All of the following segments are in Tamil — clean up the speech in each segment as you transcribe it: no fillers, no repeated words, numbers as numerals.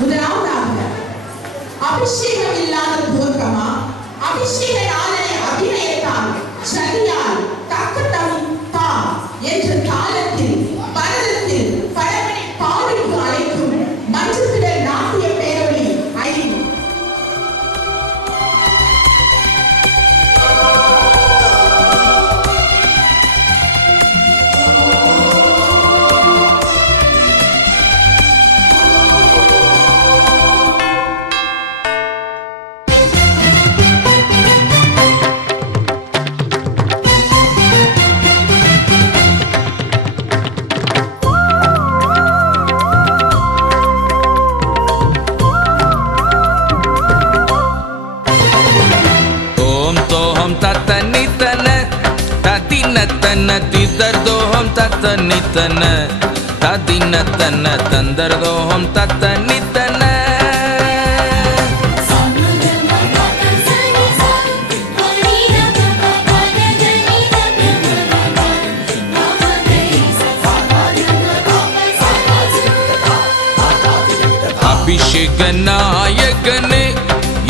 முதலாவதாக அபிஷேகம் இல்லாத தோற்றமா, அபிஷேக யானை அபிநயத்தால் சரியால் தக்கத்தம் தா என்ற காலத்தில் பரதத்தில் பழமனை பாடிக்கு அழைக்கும் மஞ்சத்திட நாட்டிய பேரொழி 5. திதர்தோஹம் தத்தனித்தன ததினத்தன தந்தர்தோஹம் தத்தனித்தன அபிஷேக நாயகனே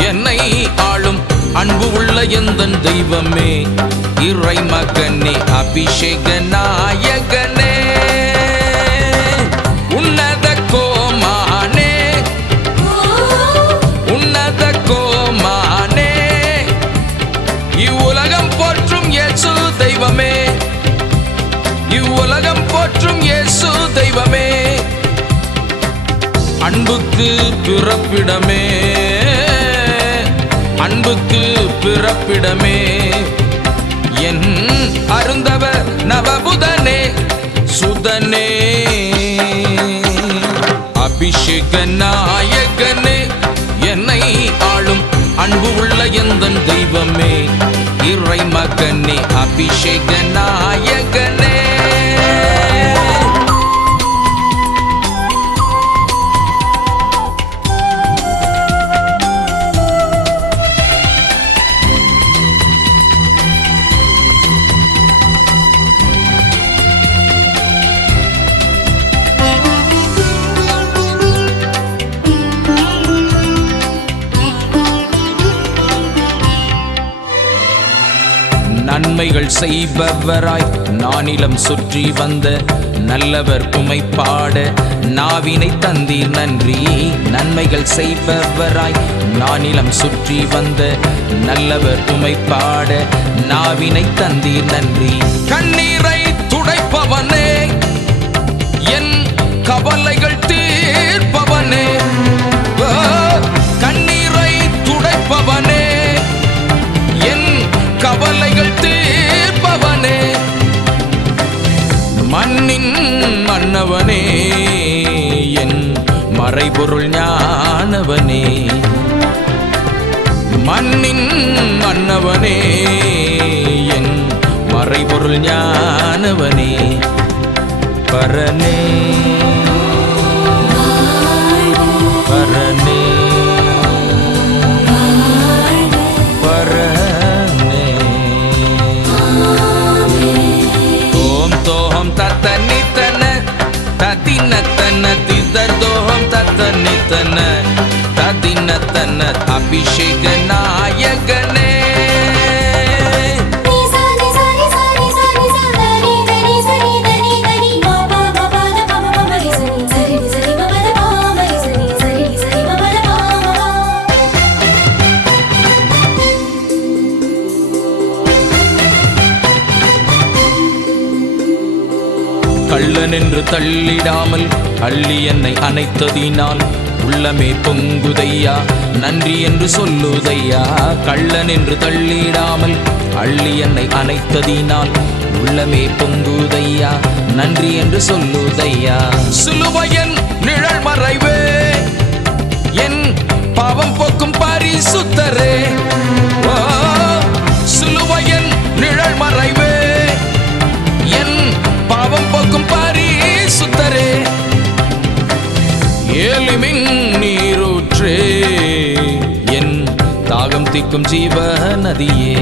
என்னை ஆளும் அன்பு உள்ள எந்தன் தெய்வமே இறை மகனே அபிஷேக நாயகனே உன்னத கோமானே உன்னத கோமானே இவ்வுலகம் போற்றும் இயேசு தெய்வமே இவ்வுலகம் போற்றும் இயேசு தெய்வமே அன்புக்கு பிறப்பிடமே அன்புக்கு பிறப்பிடமே என் அருந்தவ நவபுதனே சுதனே அபிஷேக நாயகனே என்னை ஆளும் அன்பு உள்ள எந்தன் தெய்வமே இறை மகனே அபிஷேக நாயகனே நன்மைகள் செய்பவராய் நானிலம் சுற்றி வந்த நல்லவர் உம்மை பாட நாவினை தந்தீர் நன்றி நன்மைகள் செய்பவராய் நானிலம் சுற்றி வந்த நல்லவர் உம்மை பாட நாவினை தந்தீர் நன்றி கண்ணீரை துடைப்பவனே என் கவலைகள் தீர்ப்பவனே கண்ணீரை துடைப்பவனே என் கவலைகள் தீர்ப்பவனே மண்ணின் மன்னவனே என் மறைபொருள் ஞானவனே மண்ணின் மன்னவனே என் மறைபொருள் ஞானவனே பரனே பரனே பரனே ஓம் தோஹம் தத்தனித்தன ததினத்தன திதர்தோஹம் தத்தனித்தன ததினத்தன அபிஷேக நாயகனே கள்ளன் என்று தள்ளிடாமல் அள்ளி என்னை அணைத்ததினால் உள்ளமே பொங்குதையா நன்றி என்று சொல்லுதையா கள்ளன் என்று தள்ளிடாமல் அள்ளி என்னை அணைத்ததினால் உள்ளமே பொங்குதையா நன்றி என்று சொல்லுதையா சிலுவையின் நிழல் மறைவே என் பாவம் போக்கும் பரிசுத்தரே சிலுவையின் நிழல் மறைவே என் பாவம் போக்கும் பரிசுத்தரே ஏலிமின் நீரூற்றே என் தாகம் தீக்கும் ஜீவ நதியே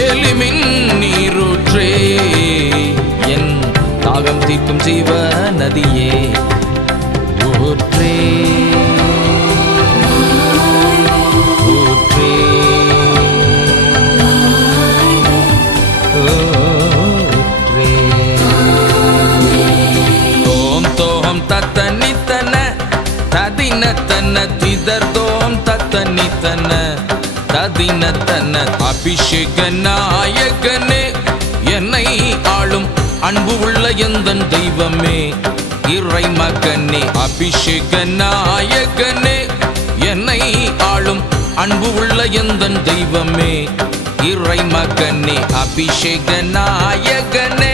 ஏலிமின் நீரூற்றே என் தாகம் தீக்கும் ஜீவ நதியே ஊற்றே. தோம் தோம் தத்தனித்தன ததினத்தன திதர்தோம் தத்தனித்தன ததினத்தன. அபிஷேக நாயகனே, என்னை ஆளும் அன்பு உள்ள எந்தன் தெய்வமே, இறை மகனே. அபிஷேக நாயகனே, என்னை ஆளும் அன்பு உள்ள எந்தன் தெய்வமே, இறை மகனே. அபிஷேக நாயகனே,